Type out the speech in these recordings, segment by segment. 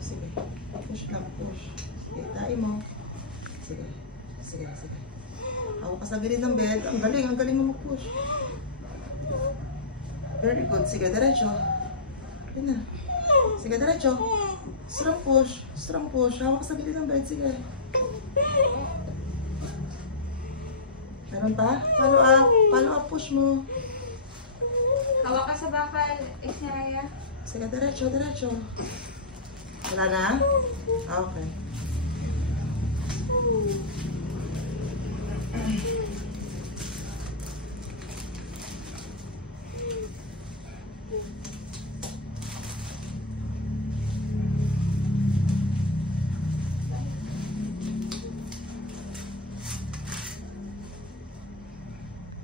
Sige. Push lang, push. Sige, tayo mo. Sige. Sige, sige. Hawak ka sa gilid ng bed. Ang galing mo mag-push. Very good. Sige, diretso. Yun na. Sige, diretso. Strong push. Strong push. Hawak ka sa gilid ng bed. Sige. Meron pa? Follow up. Follow up push mo. Hawak ka sa bakal. Isaya. Sige, diretso, diretso. Wala na? Okay.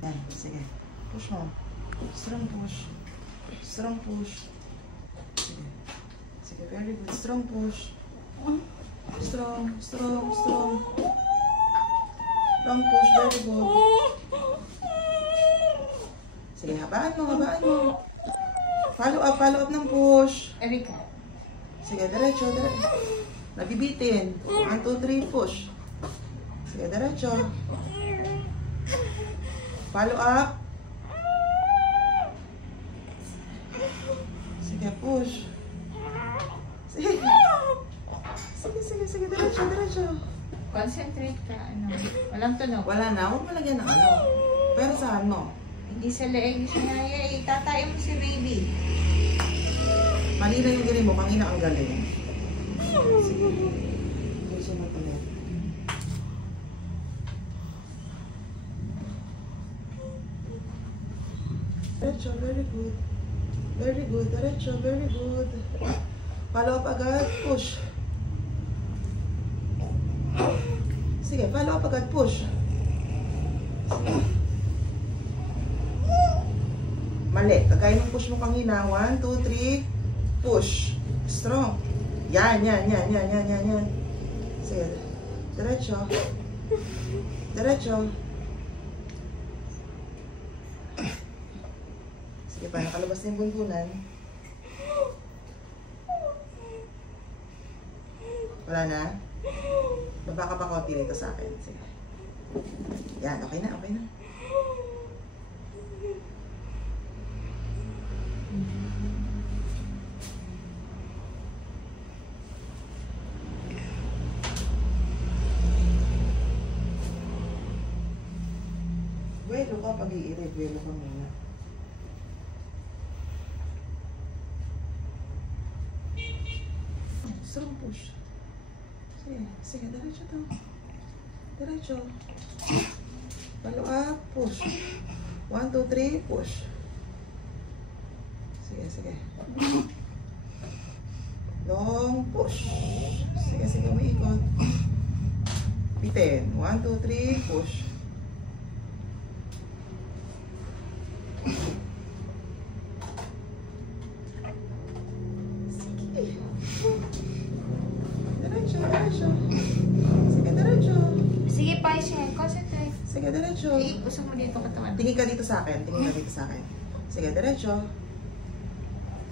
Yan, sige. Push mo. Strong push. Strong push. Sige. Sige, very good. Strong push. Strong, strong, strong. Long push, very good. Sige, habaan mo, habaan mo. Follow up ng push. Erika. Sige, diretso, diretso. Nabibitin. 1, 2, 3, push. Sige, diretso. Follow up. Sige, push. Sige. Sige, diretso, diretso. Concentrate ka. Ano? Walang tunog. Wala na, huwag malagyan ng ano. Pero saan mo? Hindi sa leeg. Isaya. Itatayo mo si baby. Mali na yung galing mo, kanina ang galing. Sige. Puso mo ulit. Diretso, very good. Very good, diretso, very good. Follow up agad, push. Sige, follow up agad, push. Sige. Mali, kagaya ng push mo kanina. 1, 2, 3, push. Strong. Yan. Sige, diretso. Diretso. Sige pa, nakalabas na yung buntunan. Wala na? Baba ka pa konti rito sa akin. Sige. Yan, okay na, okay na. Buwelo ka pag-iirit, buwelo ka muna. Strong push. Sige, diretso to. Diretso. Follow up, push. 1, 2, 3, push. Sige. Long push. Sige, umiikot. Bitin. 1, 2, 3, push. Diretso. Sige, diretso. Sige pa, Isaya. Concentrate. Sige, diretso. Usap mo dito katawan. Tingin ka dito sa akin. Sige, diretso.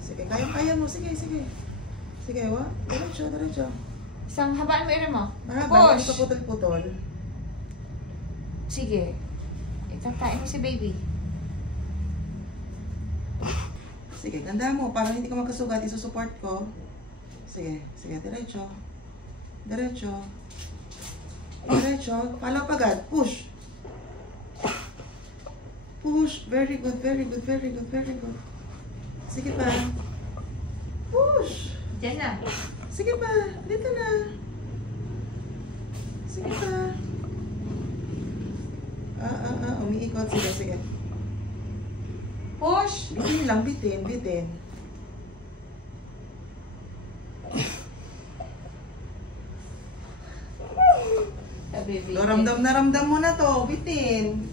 Sige, kaya mo. Sige. Sige, diretso. Isang habaan mo mo. Mahaba, hindi Push. pa putol-putol. Sige. Itatayo mo si baby. Sige, ganda mo. Para hindi ka magkasugat, isusupport ko. Sige, diretso. Diretso. Follow up agad. Push. Push. Very good. Sige pa. Push. Diyan na. Sige pa. Dito na. Sige pa. Umiikot. Sige. Push. Bitin lang. Bitin. Baby. Ramdam mo na to. Bitin.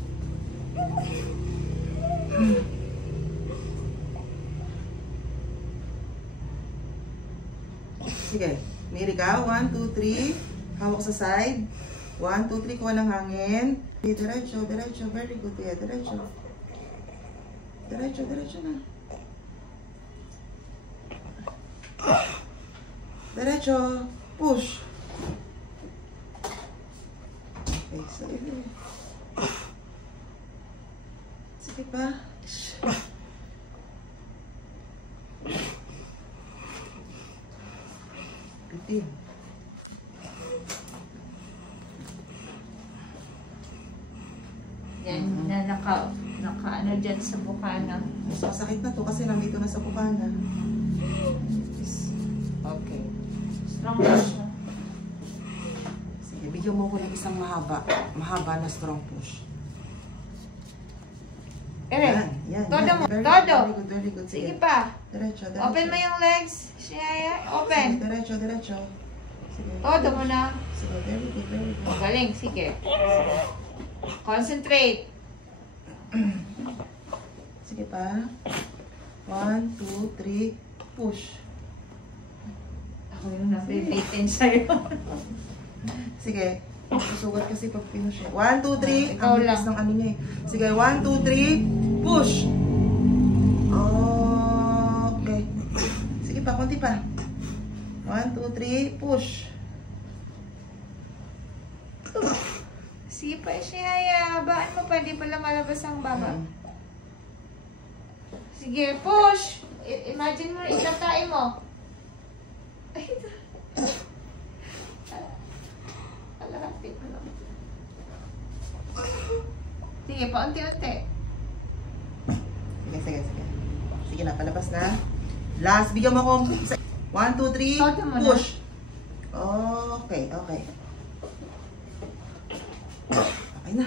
Sige. Miri ka. 1, 2, 3. Hawak sa side. 1, 2, 3. Kuha ng hangin. Diretso. Very good. Diretso. Diretso na. Diretso. Push. Okay, sige. Sige pa. Bitin. Yan na naka ano dyan sa bukana. Mas masakit na to kasi nandito na sa bukana. Okay. Strong push mo. Sige, bigyan mo ko ng isang mahaba na strong push. Ere, Yan. todo mo, Very todo. good, very good. Sige pa. Diretso. Open mo yung legs. Shaya, open. Sige, diretso. Sige. Todo mo na. Sige, very good, very good. Galing, sige. Concentrate. Sige pa. 1, 2, 3, push. Ako yung nabibitin sa'yo. Sige. Susugat kasi pag pinush eh. 1, 2, 3. Ikaw Ang lang. bilis ng ano niya eh. Sige, 1, 2, 3. Push. Okay. Sige pa, konti pa. 1, 2, 3. Push. Sige pa, Shaya. Baan mo pwede pala malabas ang baba. Sige, push. Imagine mo, itatain mo. Ay, alahapit mo lang. Sige, paunti-unti. Sige. Sige na, palabas na. Last, bigyan mo akong 1, 2, 3. Todo mo na. Push. Okay. Okay na.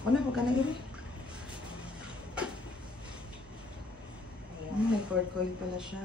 Ako na, huwag ka na gawin. May cord coil pala siya.